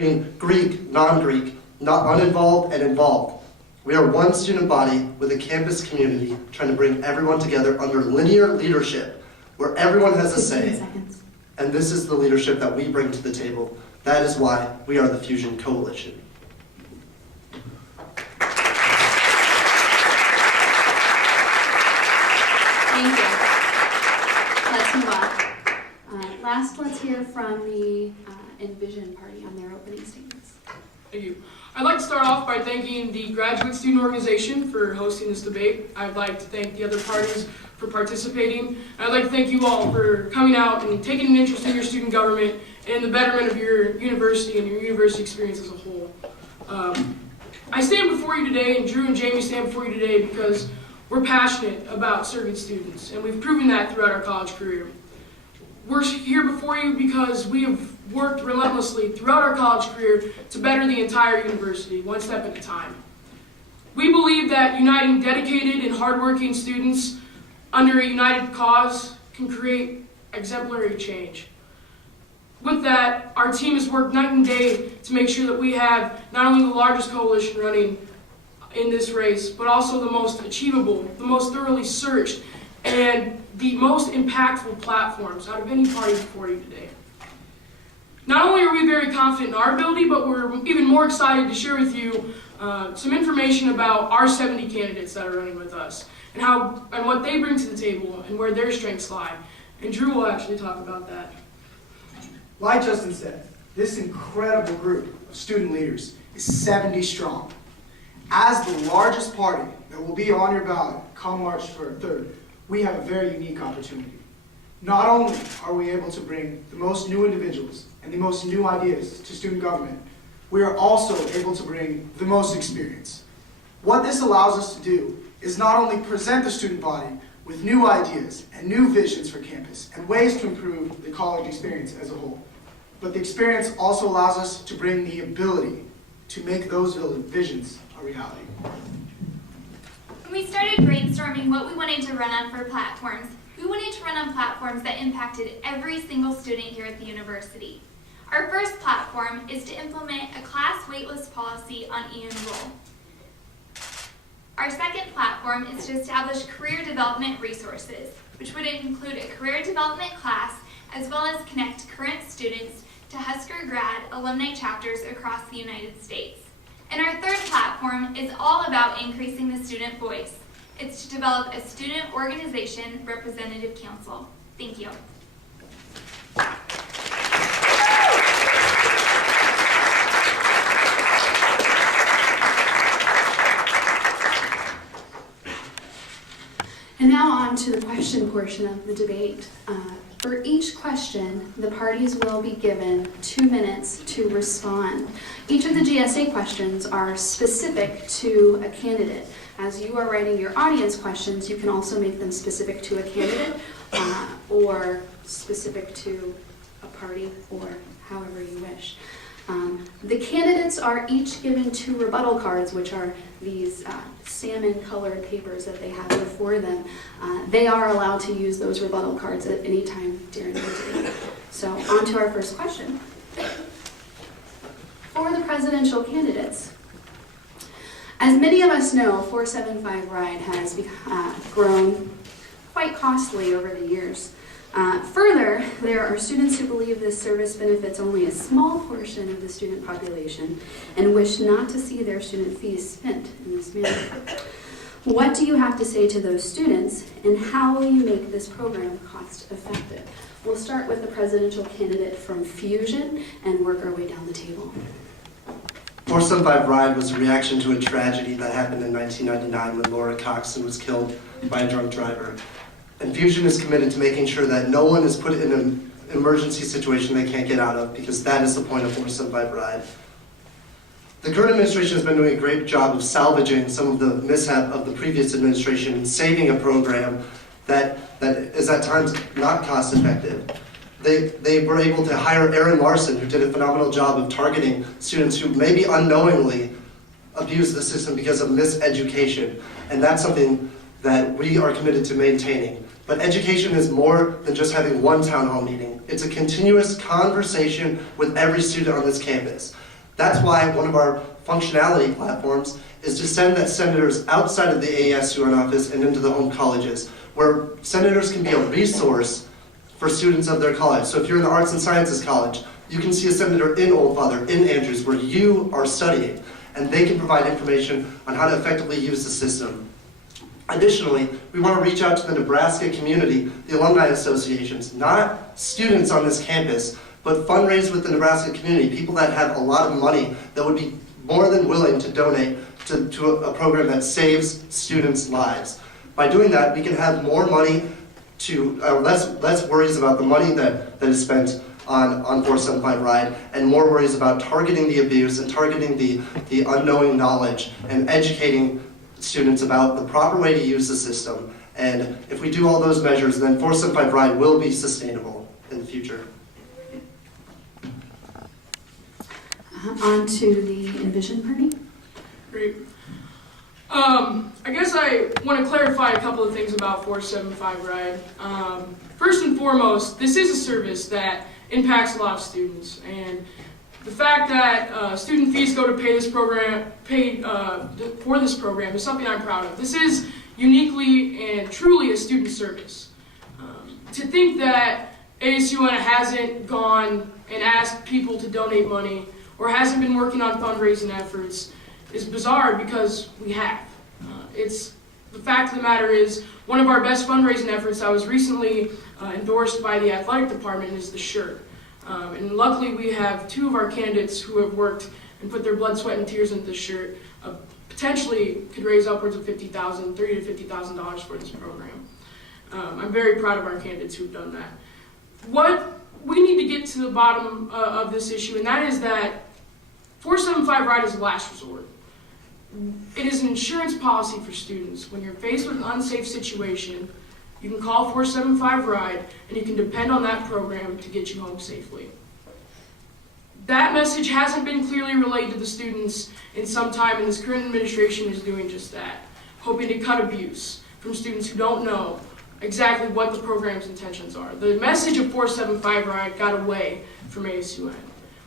Greek, non-Greek, not uninvolved and involved. We are one student body with a campus community trying to bring everyone together under linear leadership where everyone has a say. And this is the leadership that we bring to the table. That is why we are the Fusion Coalition. Thank you. Let's move on. Last, let's hear from the Envision Party on their opening statements. Thank you. I'd like to start off by thanking the Graduate Student Organization for hosting this debate. I'd like to thank the other parties for participating. And I'd like to thank you all for coming out and taking an interest in your student government and the betterment of your university and your university experience as a whole. I stand before you today, and Drew and Jamie stand before you today because we're passionate about serving students, and we've proven that throughout our college career. We're here before you because we have worked relentlessly throughout our college career to better the entire university, one step at a time. We believe that uniting dedicated and hardworking students under a united cause can create exemplary change. With that, our team has worked night and day to make sure that we have not only the largest coalition running in this race, but also the most achievable, the most thoroughly searched, and the most impactful platforms out of any party before you today. Not only are we very confident in our ability, but we're even more excited to share with you some information about our 70 candidates that are running with us and what they bring to the table and where their strengths lie. And Drew will actually talk about that. Like Justin said, this incredible group of student leaders is 70 strong. As the largest party that will be on your ballot come March 3rd, we have a very unique opportunity. Not only are we able to bring the most new individuals and the most new ideas to student government, we are also able to bring the most experience. What this allows us to do is not only present the student body with new ideas and new visions for campus and ways to improve the college experience as a whole, but the experience also allows us to bring the ability to make those visions a reality. When we started brainstorming what we wanted to run on for platforms, we wanted to run on platforms that impacted every single student here at the university. Our first platform is to implement a class waitlist policy on e-enroll. Our second platform is to establish career development resources, which would include a career development class as well as connect current students to Husker grad alumni chapters across the United States. And our third platform is all about increasing the student voice. It's to develop a student organization representative council. Thank you. And now on to the question portion of the debate. For each question, the parties will be given 2 minutes to respond. Each of the GSA questions are specific to a candidate. As you are writing your audience questions, you can also make them specific to a candidate or specific to a party or however you wish. The candidates are each given 2 rebuttal cards, which are these salmon-colored papers that they have before them. They are allowed to use those rebuttal cards at any time during the debate. So on to our first question. For the presidential candidates, as many of us know, 475 Ride has grown quite costly over the years. Further, there are students who believe this service benefits only a small portion of the student population and wish not to see their student fees spent in this manner. What do you have to say to those students, and how will you make this program cost effective? We'll start with the presidential candidate from Fusion and work our way down the table. 475 Ride was a reaction to a tragedy that happened in 1999 when Laura Coxon was killed by a drunk driver. And Fusion is committed to making sure that no one is put in an emergency situation they can't get out of, because that is the point of 475 Ride. The current administration has been doing a great job of salvaging some of the mishap of the previous administration and saving a program that is at times not cost effective. They were able to hire Aaron Larson, who did a phenomenal job of targeting students who maybe unknowingly abuse the system because of miseducation. And that's something that we are committed to maintaining. But education is more than just having one town hall meeting. It's a continuous conversation with every student on this campus. That's why one of our functionality platforms is to send that senators outside of the ASUN office and into the home colleges, where senators can be a resource for students of their college. So if you're in the Arts and Sciences College, you can see a senator in Old Father, in Andrews, where you are studying, and they can provide information on how to effectively use the system. Additionally, we want to reach out to the Nebraska community, the alumni associations, not students on this campus, but fundraise with the Nebraska community, people that have a lot of money that would be more than willing to donate to a program that saves students' lives. By doing that, we can have more money to, less worries about the money that is spent on 475 Ride, and more worries about targeting the abuse and targeting the unknowing knowledge and educating students about the proper way to use the system. And if we do all those measures, then 475 Ride will be sustainable in the future. On to the Envision Party. Great. I guess I want to clarify a couple of things about 475 Ride. First and foremost, this is a service that impacts a lot of students, and the fact that student fees go to pay for this program is something I'm proud of. This is uniquely and truly a student service. To think that ASUN hasn't gone and asked people to donate money or hasn't been working on fundraising efforts is bizarre, because we have. It's the fact of the matter is, one of our best fundraising efforts that was recently endorsed by the athletic department is the shirt. And luckily we have two of our candidates who have worked and put their blood, sweat, and tears into this shirt. Potentially could raise upwards of $30,000 to $50,000 for this program. I'm very proud of our candidates who've done that. What we need to get to the bottom of this issue, and that is that 475 Ride is a last resort. It is an insurance policy for students. When you're faced with an unsafe situation, you can call 475 Ride and you can depend on that program to get you home safely. That message hasn't been clearly relayed to the students in some time, and this current administration is doing just that, hoping to cut abuse from students who don't know exactly what the program's intentions are. The message of 475 Ride got away from ASUN.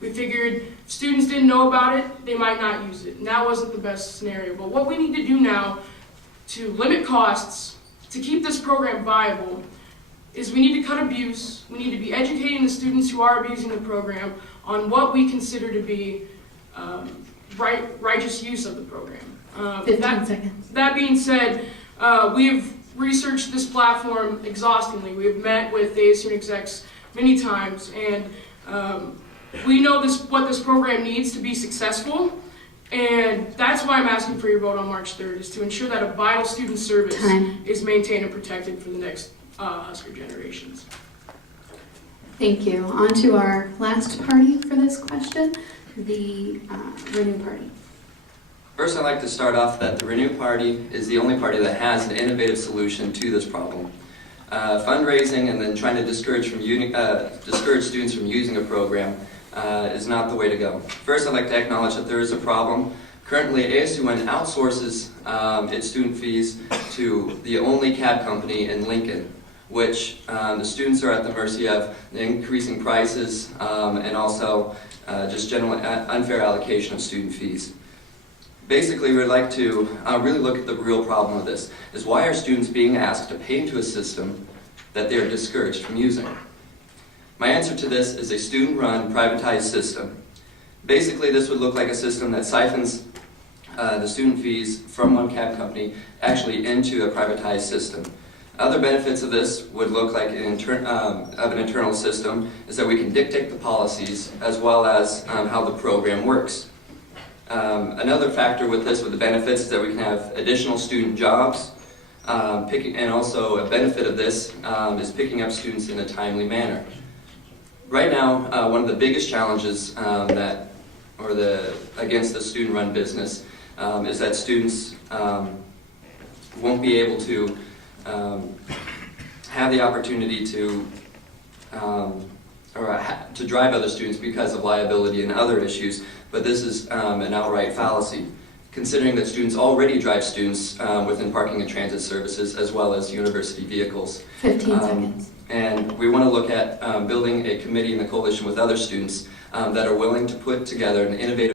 We figured if students didn't know about it, they might not use it, and that wasn't the best scenario. But what we need to do now to limit costs, to keep this program viable, is we need to cut abuse. We need to be educating the students who are abusing the program on what we consider to be righteous use of the program. 15 seconds. That being said, we've researched this platform exhaustively. We've met with ASUN execs many times, and we know what this program needs to be successful, and that's why I'm asking for your vote on March 3rd, is to ensure that a vital student service is maintained and protected for the next Husker generations. Thank you. On to our last party for this question, the Renew Party. First, I'd like to start off that the Renew Party is the only party that has an innovative solution to this problem. Fundraising and then trying to discourage students from using a program is not the way to go. First, I'd like to acknowledge that there is a problem. Currently, ASUN outsources its student fees to the only cab company in Lincoln, which the students are at the mercy of the increasing prices and also just general unfair allocation of student fees. Basically, we'd like to really look at the real problem of this, is why are students being asked to pay into a system that they're discouraged from using? My answer to this is a student-run, privatized system. Basically, this would look like a system that siphons the student fees from one cab company actually into a privatized system. Other benefits of this would look like an internal system is that we can dictate the policies as well as how the program works. Another factor with the benefits is that we can have additional student jobs, and also a benefit of this is picking up students in a timely manner. Right now, one of the biggest challenges against the student-run business is that students won't be able to have the opportunity to drive other students because of liability and other issues, but this is an outright fallacy, considering that students already drive students within parking and transit services as well as university vehicles. 15 seconds. And we want to look at building a committee in the coalition with other students that are willing to put together an innovative